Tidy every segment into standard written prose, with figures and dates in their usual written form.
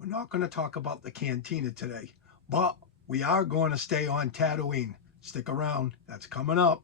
We're not going to talk about the cantina today, but we are going to stay on Tatooine. Stick around, that's coming up.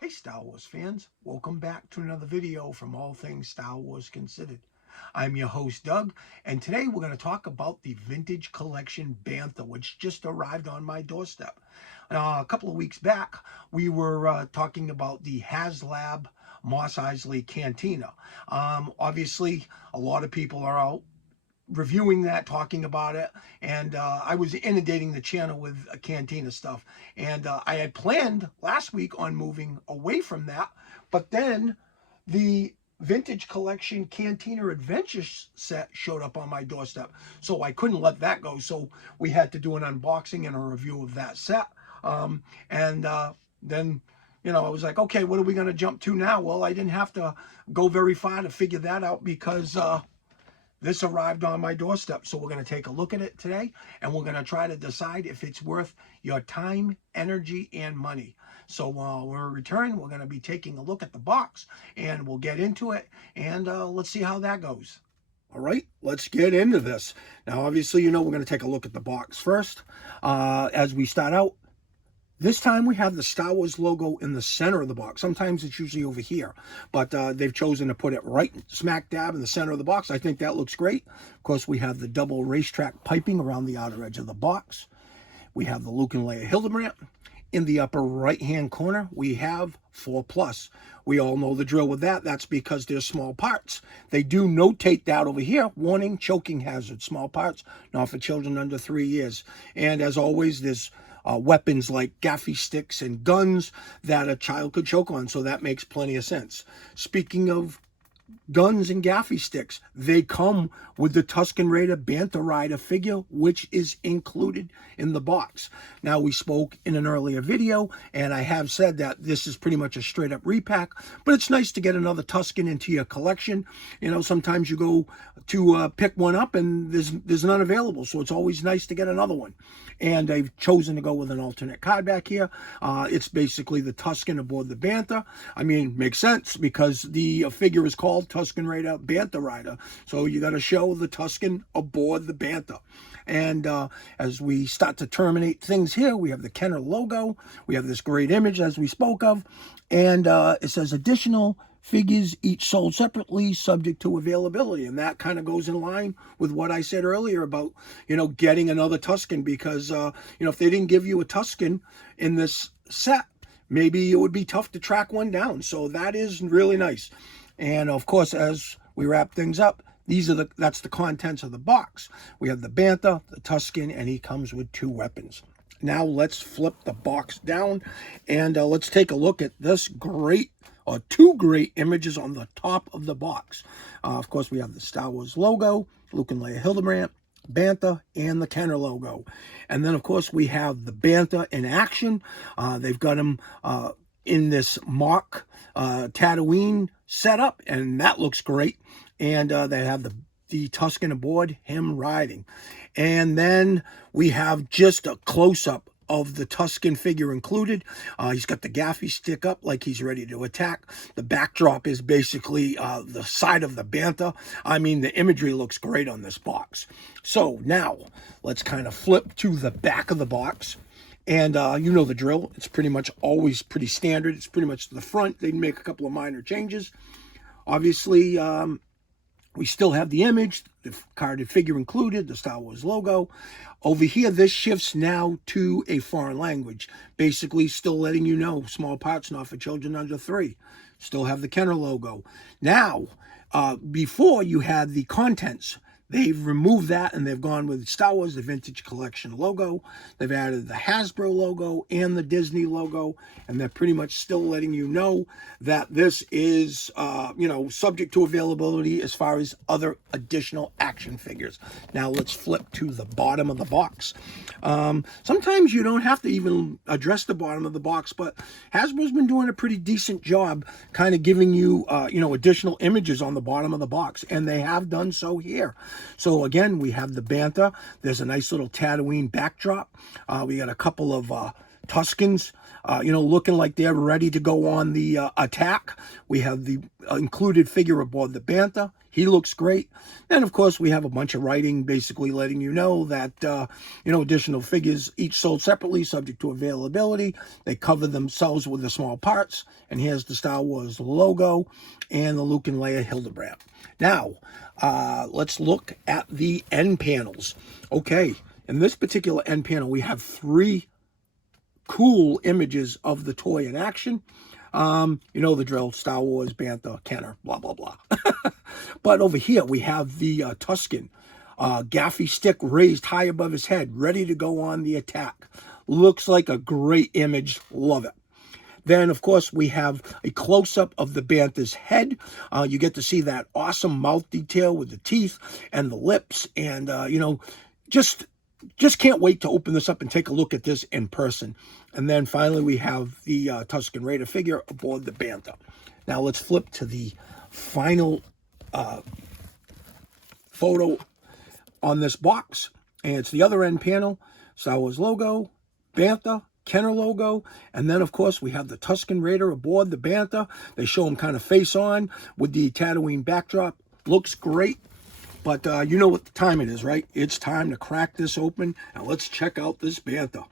Hey Star Wars fans, welcome back to another video from All Things Star Wars Considered. I'm your host Doug, and today we're going to talk about the Vintage Collection Bantha, which just arrived on my doorstep. A couple of weeks back, we were talking about the HasLab Mos Eisley Cantina. Obviously, a lot of people are out reviewing that, talking about it, and I was inundating the channel with cantina stuff, and I had planned last week on moving away from that, but then the Vintage Collection Cantina Adventures set showed up on my doorstep, so I couldn't let that go, so we had to do an unboxing and a review of that set. And then I was like, okay, what are we going to jump to now? Well, I didn't have to go very far to figure that out, because this arrived on my doorstep. So we're going to take a look at it today, and we're going to try to decide if it's worth your time, energy, and money. So when we return, we're going to be taking a look at the box, and we'll get into it, and let's see how that goes. All right, let's get into this. Now, obviously, we're going to take a look at the box first. As we start out, this time we have the Star Wars logo in the center of the box. Sometimes it's usually over here, but they've chosen to put it right smack dab in the center of the box. I think that looks great. Of course, we have the double racetrack piping around the outer edge of the box. We have the Luke and Leia Hildebrandt. In the upper right-hand corner, we have 4+. We all know the drill with that. That's because they're small parts. They do notate that over here. Warning, choking hazard. Small parts, not for children under 3 years. And as always, there's weapons like gaffy sticks and guns that a child could choke on, so that makes plenty of sense. Speaking of guns and gaffy sticks, they come with the Tusken Raider Bantha Rider figure, which is included in the box. Now, we spoke in an earlier video, and I have said that this is pretty much a straight up repack, but it's nice to get another Tusken into your collection. Sometimes you go to pick one up and there's none available, so it's always nice to get another one. And they've chosen to go with an alternate card back here. It's basically the Tusken aboard the Bantha. I mean, makes sense because the figure is called Tusken Raider Bantha Rider, so you got to show the Tusken aboard the Bantha. And as we start to terminate things here, we have the Kenner logo. We have this great image as we spoke of, and it says additional figures each sold separately, subject to availability. And that kind of goes in line with what I said earlier about, getting another Tusken, because, if they didn't give you a Tusken in this set, maybe it would be tough to track one down. So that is really nice. And of course, as we wrap things up, that's the contents of the box. We have the Bantha, the Tusken, and he comes with 2 weapons. Now let's flip the box down, and let's take a look at this great, or 2 great images on the top of the box. Of course, we have the Star Wars logo, Luke and Leia Hildebrandt, Bantha, and the Kenner logo. And then, of course, we have the Bantha in action. They've got him in this mock Tatooine setup, and that looks great. And they have the Tusken aboard, him riding. And then we have just a close-up of the Tusken figure included. He's got the gaffy stick up like he's ready to attack. The backdrop is basically the side of the Bantha. I mean, the imagery looks great on this box. So now let's kind of flip to the back of the box. And you know the drill. It's pretty much always pretty standard. It's pretty much to the front. They make a couple of minor changes. Obviously, we still have the image, the carded figure included, the Star Wars logo. Over here, this shifts now to a foreign language, basically still letting you know small parts, not for children under 3. Still have the Kenner logo. Now, before you had the contents. They've removed that and they've gone with Star Wars, the Vintage Collection logo. They've added the Hasbro logo and the Disney logo, and they're pretty much still letting you know that this is, subject to availability as far as other additional action figures. Now let's flip to the bottom of the box. Sometimes you don't have to even address the bottom of the box, but Hasbro's been doing a pretty decent job kind of giving you, additional images on the bottom of the box, and they have done so here. So again, we have the Bantha. There's a nice little Tatooine backdrop. We got a couple of Tuscans, looking like they're ready to go on the attack. We have the included figure aboard the Bantha. He looks great. And of course, we have a bunch of writing basically letting you know that, additional figures each sold separately, subject to availability. They cover themselves with the small parts. And here's the Star Wars logo and the Luke and Leia Hildebrand. Now, let's look at the end panels. Okay, in this particular end panel, we have 3 cool images of the toy in action. The drill, Star Wars, Bantha, Kenner, blah, blah, blah. But over here, we have the Tusken gaffy stick raised high above his head, ready to go on the attack. Looks like a great image. Love it. Then, of course, we have a close-up of the Bantha's head. You get to see that awesome mouth detail with the teeth and the lips. And, just can't wait to open this up and take a look at this in person. And then finally, we have the Tusken Raider figure aboard the Bantha. Now, let's flip to the final photo on this box. And it's the other end panel. Star Wars logo, Bantha, Kenner logo, and then of course we have the Tusken Raider aboard the Bantha. They show him kind of face on with the Tatooine backdrop. Looks great, but you know what the time it is, right? It's time to crack this open, and let's check out this Bantha.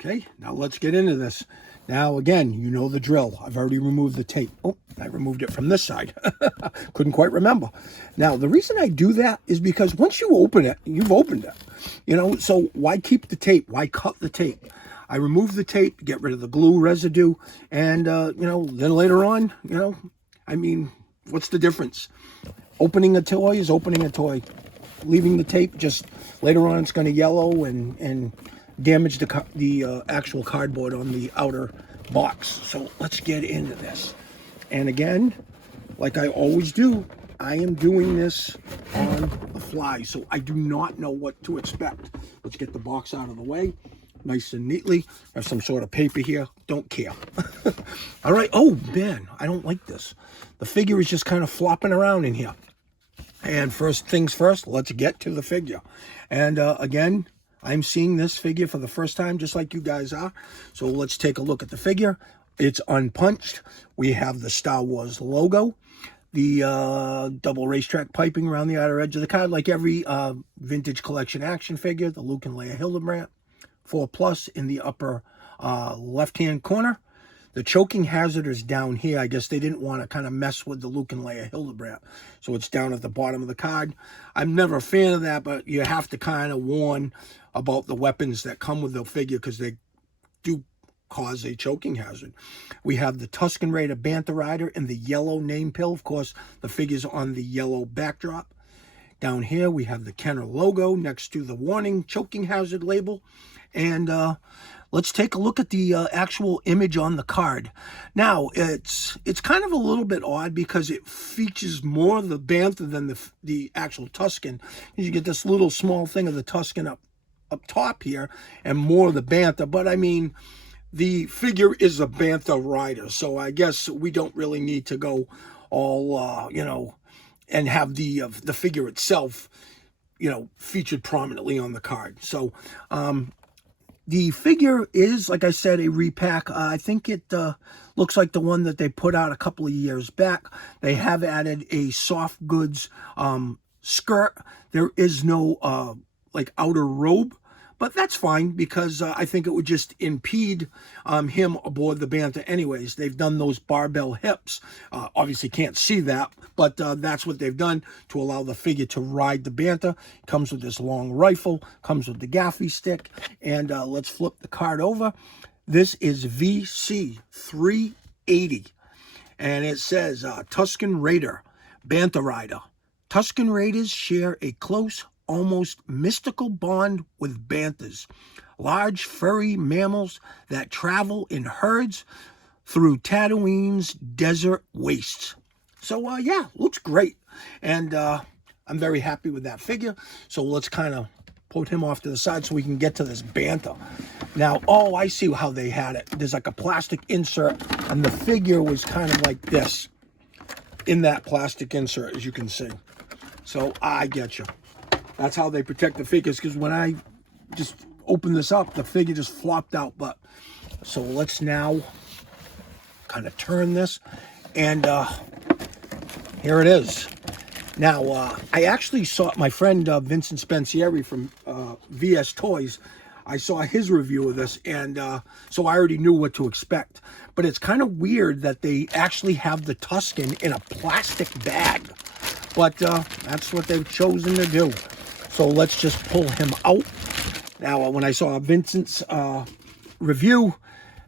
Okay, now let's get into this. Now again, you know the drill. I've already removed the tape. Oh, I removed it from this side. Couldn't quite remember. Now, the reason I do that is because once you open it, you've opened it. So why keep the tape? Why cut the tape? I remove the tape, get rid of the glue residue, and, then later on, what's the difference? Opening a toy is opening a toy. Leaving the tape, just later on it's going to yellow and damage the actual cardboard on the outer box. So let's get into this. And again, like I always do, I am doing this on the fly, so I do not know what to expect. Let's get the box out of the way, nice and neatly. Have some sort of paper here, don't care. All right, oh man, I don't like this. The figure is just kind of flopping around in here. And first things first, let's get to the figure. And again, I'm seeing this figure for the first time, just like you guys are. So let's take a look at the figure. It's unpunched. We have the Star Wars logo, the double racetrack piping around the outer edge of the card, like every vintage collection action figure. The Luke and Leia Hildebrand, 4+ in the upper left-hand corner. The choking hazard is down here. I guess they didn't want to kind of mess with the Luke and Leia Hildebrand. So it's down at the bottom of the card. I'm never a fan of that, but you have to kind of warn about the weapons that come with the figure because they do cause a choking hazard. We have the Tusken Raider Bantha Rider in the yellow name pill. Of course, the figure's on the yellow backdrop. Down here, we have the Kenner logo next to the warning choking hazard label. And let's take a look at the actual image on the card. Now, it's kind of a little bit odd because it features more of the Bantha than the actual Tusken. You get this little small thing of the Tusken up top here and more of the Bantha. But I mean, the figure is a Bantha rider, so I guess we don't really need to go all, and have the figure itself, featured prominently on the card. So, the figure is, like I said, a repack. I think it looks like the one that they put out a couple of years back. They have added a soft goods skirt. There is no outer robe, but that's fine because I think it would just impede him aboard the Bantha anyways. They've done those barbell hips. Obviously can't see that, but that's what they've done to allow the figure to ride the Bantha. Comes with this long rifle, comes with the gaffy stick, and let's flip the card over. This is VC 380, and it says Tusken Raider, Bantha Rider, Tuscan Raiders share a close, almost mystical bond with Banthas, large furry mammals that travel in herds through Tatooine's desert wastes. So, yeah, looks great. And I'm very happy with that figure. So let's kind of put him off to the side so we can get to this Bantha. Now, oh, I see how they had it. There's like a plastic insert, and the figure was kind of like this in that plastic insert, as you can see. So I get you. That's how they protect the figures, because when I just opened this up, the figure just flopped out. But so let's now kind of turn this, and here it is. Now, I actually saw my friend Vincent Spencieri from VS Toys. I saw his review of this, and so I already knew what to expect. But it's kind of weird that they actually have the Tuscan in a plastic bag. But that's what they've chosen to do. So let's just pull him out. Now, when I saw Vincent's review,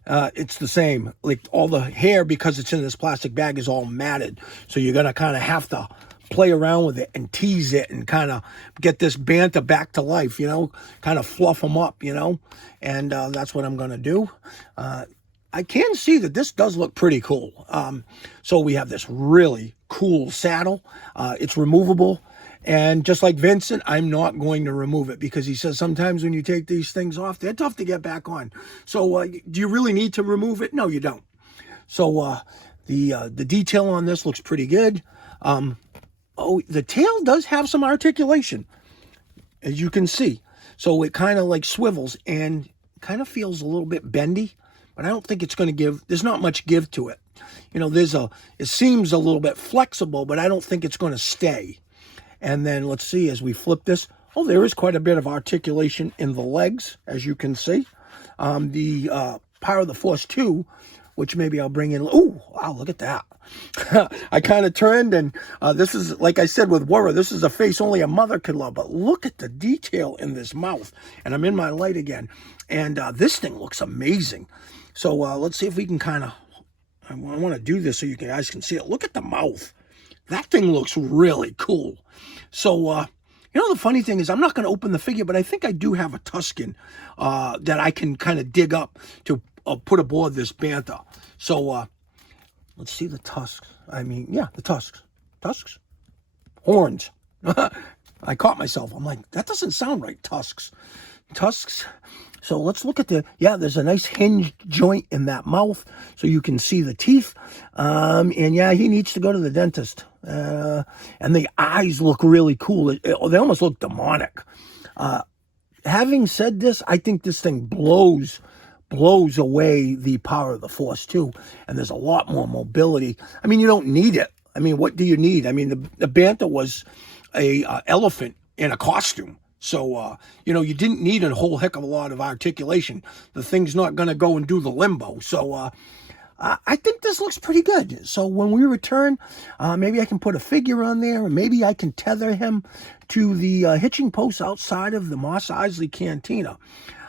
it's the same. Like, all the hair, because it's in this plastic bag, is all matted. So you're going to kind of have to play around with it and tease it and kind of get this Bantha back to life, you know, kind of fluff them up, you know, and that's what I'm going to do. I can see that this does look pretty cool. So we have this really cool saddle. It's removable. And just like Vincent, I'm not going to remove it, because he says sometimes when you take these things off, they're tough to get back on. So do you really need to remove it? No, you don't. So the detail on this looks pretty good. Oh, the tail does have some articulation, as you can see. So it kind of like swivels and kind of feels a little bit bendy, but I don't think it's going to give, there's not much give to it. You know, it seems a little bit flexible, but I don't think it's going to stay. And then let's see, as we flip this, oh, there is quite a bit of articulation in the legs, as you can see. The Power of the Force 2, which maybe I'll bring in. Oh, wow, look at that. I kind of turned, and this is, like I said with Wara, this is a face only a mother could love. But look at the detail in this mouth. And I'm in my light again. And this thing looks amazing. So let's see if we can kind of, I want to do this so you guys can see it. Look at the mouth. That thing looks really cool. So, you know, the funny thing is I'm not going to open the figure, but I think I do have a Tuscan that I can kind of dig up to put aboard this Bantha. So, let's see the tusks. I mean, yeah, the tusks. Tusks? Horns. I caught myself. I'm like, that doesn't sound right, tusks. Tusks. So let's look at yeah, there's a nice hinged joint in that mouth so you can see the teeth. And yeah, he needs to go to the dentist. And the eyes look really cool. They almost look demonic. Having said this, I think this thing blows away the Power of the Force too. And there's a lot more mobility. I mean, you don't need it. I mean, what do you need? I mean, the Bantha was a elephant in a costume. So, you know, you didn't need a whole heck of a lot of articulation. The thing's not going to go and do the limbo. So, I think this looks pretty good. So when we return, maybe I can put a figure on there, and maybe I can tether him to the hitching post outside of the Mos Eisley Cantina.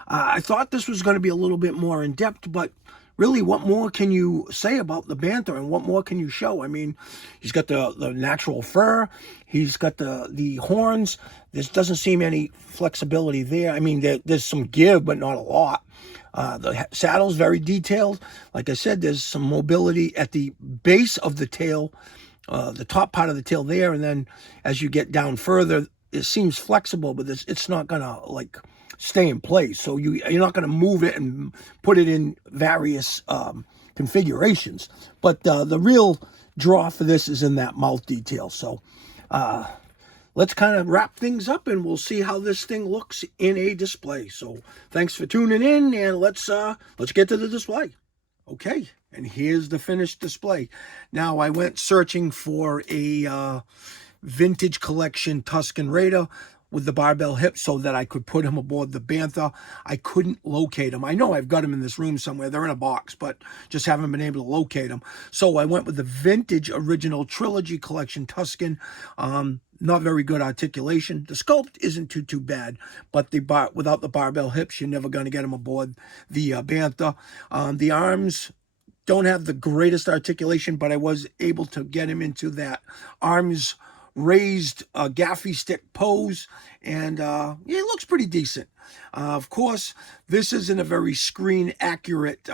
I thought this was going to be a little bit more in-depth, but really, what more can you say about the Bantha, and what more can you show? I mean, he's got the natural fur. He's got the horns. There doesn't seem any flexibility there. I mean, there's some give, but not a lot. The saddle's very detailed. Like I said, there's some mobility at the base of the tail, the top part of the tail there, and then as you get down further, it seems flexible, but it's not going to, like, stay in place. So you're not going to move it and put it in various configurations. But the real draw for this is in that mouth detail. So let's kind of wrap things up, and we'll see how this thing looks in a display. So thanks for tuning in, and let's get to the display. Okay, and here's the finished display. Now, I went searching for a vintage collection Tuscan Raider with the barbell hips so that I could put him aboard the Bantha. I couldn't locate him. I know I've got him in this room somewhere. They're in a box, but just haven't been able to locate him. So I went with the vintage original trilogy collection Tuscan. Not very good articulation. The sculpt isn't too bad, but without the barbell hips, you're never going to get him aboard the Bantha. The arms don't have the greatest articulation, but I was able to get him into that arms raised gaffy stick pose, and yeah, it looks pretty decent. Of course, this isn't a very screen accurate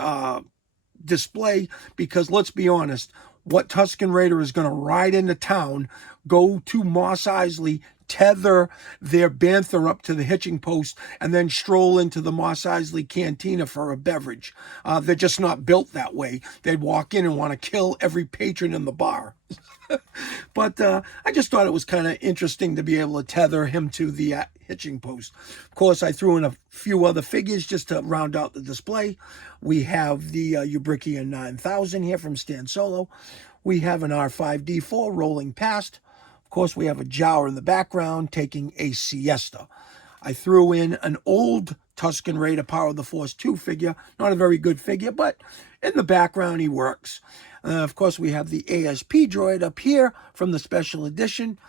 display, because let's be honest, what Tusken Raider is going to ride into town, go to Mos Eisley, tether their Bantha up to the hitching post, and then stroll into the Mos Eisley cantina for a beverage? They're just not built that way. They'd walk in and want to kill every patron in the bar. But I just thought it was kind of interesting to be able to tether him to the hitching post. Of course, I threw in a few other figures just to round out the display. We have the Ubrikian 9000 here from Stan Solo. We have an R5D4 rolling past. Of course, we have a Jawa in the background taking a siesta. I threw in an old Tusken Raider Power of the Force 2 figure. Not a very good figure, but in the background he works. Of course, we have the ASP droid up here from the special edition.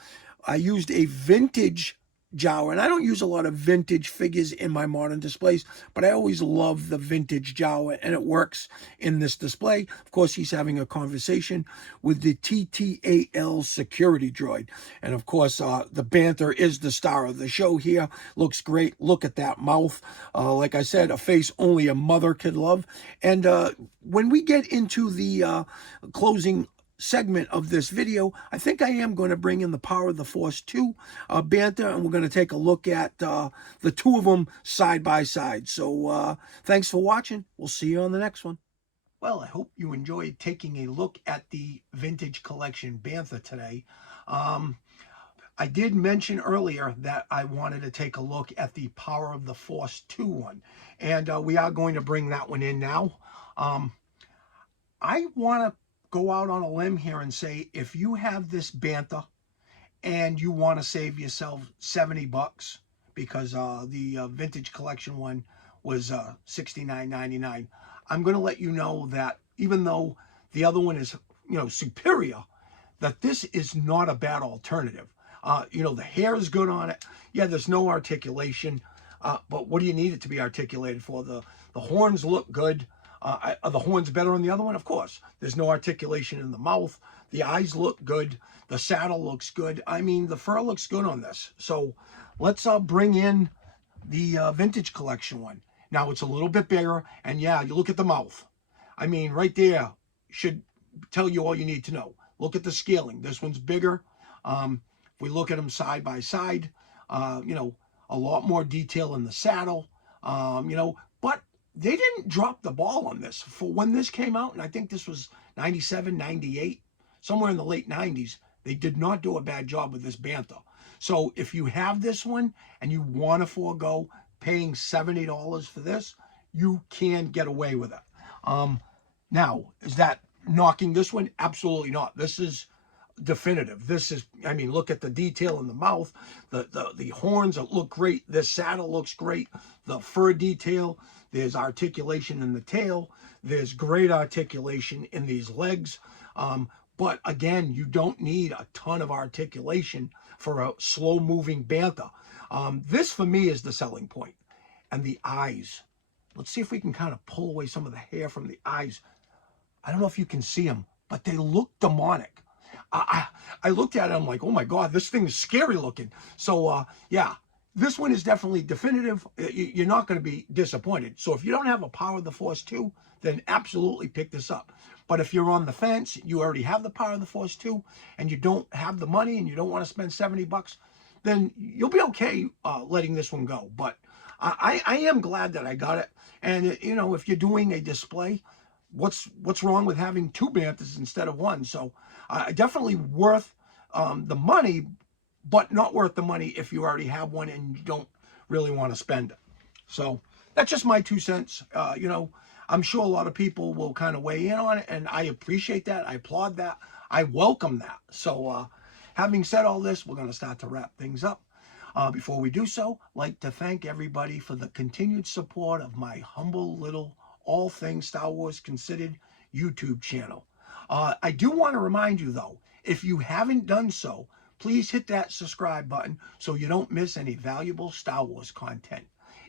I used a vintage Jawa, and I don't use a lot of vintage figures in my modern displays, but I always love the vintage Jawa, and it works in this display. Of course, he's having a conversation with the TTAL security droid, and of course, the Bantha is the star of the show here. Looks great. Look at that mouth. Like I said, a face only a mother could love. And when we get into the closing segment of this video, I think I am going to bring in the Power of the Force 2 Bantha, and we're going to take a look at the two of them side by side. So thanks for watching. We'll see you on the next one. Well, I hope you enjoyed taking a look at the Vintage Collection Bantha today. I did mention earlier that I wanted to take a look at the Power of the Force 2 one, and we are going to bring that one in now. I want to go out on a limb here and say, if you have this Bantha and you want to save yourself $70, because the Vintage Collection one was $69.99, I'm going to let you know that even though the other one is, superior, that this is not a bad alternative. The hair is good on it. Yeah, there's no articulation, but what do you need it to be articulated for? The horns look good. Are the horns better on the other one? Of course. There's no articulation in the mouth. The eyes look good. The saddle looks good. I mean, the fur looks good on this. So let's bring in the Vintage Collection one. Now, it's a little bit bigger, and yeah, you look at the mouth. I mean, right there should tell you all you need to know. Look at the scaling. This one's bigger. If we look at them side by side, a lot more detail in the saddle, but they didn't drop the ball on this. For when this came out, and I think this was 97, 98, somewhere in the late 90s, they did not do a bad job with this Bantha. So if you have this one and you want to forego paying $70 for this, you can get away with it. Now, is that knocking this one? Absolutely not. This is definitive. This is, I mean, look at the detail in the mouth, the horns look great. This saddle looks great. The fur detail, there's articulation in the tail. There's great articulation in these legs. But again, you don't need a ton of articulation for a slow moving Bantha. This for me is the selling point. And the eyes. Let's see if we can kind of pull away some of the hair from the eyes. I don't know if you can see them, but they look demonic. I looked at it, I'm like, oh my God, this thing is scary looking. So yeah, this one is definitely definitive. You're not going to be disappointed. So if you don't have a Power of the Force 2, then absolutely pick this up. But if you're on the fence, you already have the Power of the Force 2, and you don't have the money and you don't want to spend $70, then you'll be okay letting this one go. But I am glad that I got it. And if you're doing a display, what's wrong with having two Banthas instead of one? So definitely worth the money, but not worth the money if you already have one and you don't really want to spend it. So that's just my 2 cents. I'm sure a lot of people will kind of weigh in on it, and I appreciate that. I applaud that. I welcome that. So having said all this, we're going to start to wrap things up. Before we do so, I'd like to thank everybody for the continued support of my humble little All Things Star Wars Considered YouTube channel. I do want to remind you, though, if you haven't done so, please hit that subscribe button so you don't miss any valuable Star Wars content.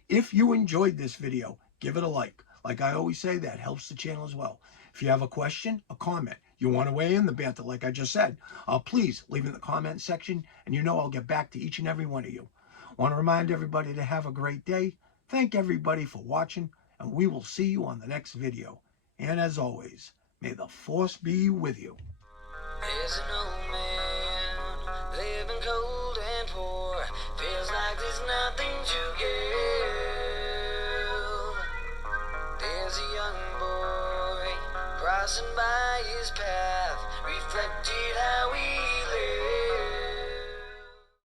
If you enjoyed this video, give it a like. Like I always say, that helps the channel as well. If you have a question, a comment, you want to weigh in the banter, like I just said, please leave in the comment section, and you know I'll get back to each and every one of you. Want to remind everybody to have a great day. Thank everybody for watching, and we will see you on the next video. And as always, may the force be with you. There's an old man living cold and poor. Feels like there's nothing to give. There's a young boy crossing by his path, reflected how he lived.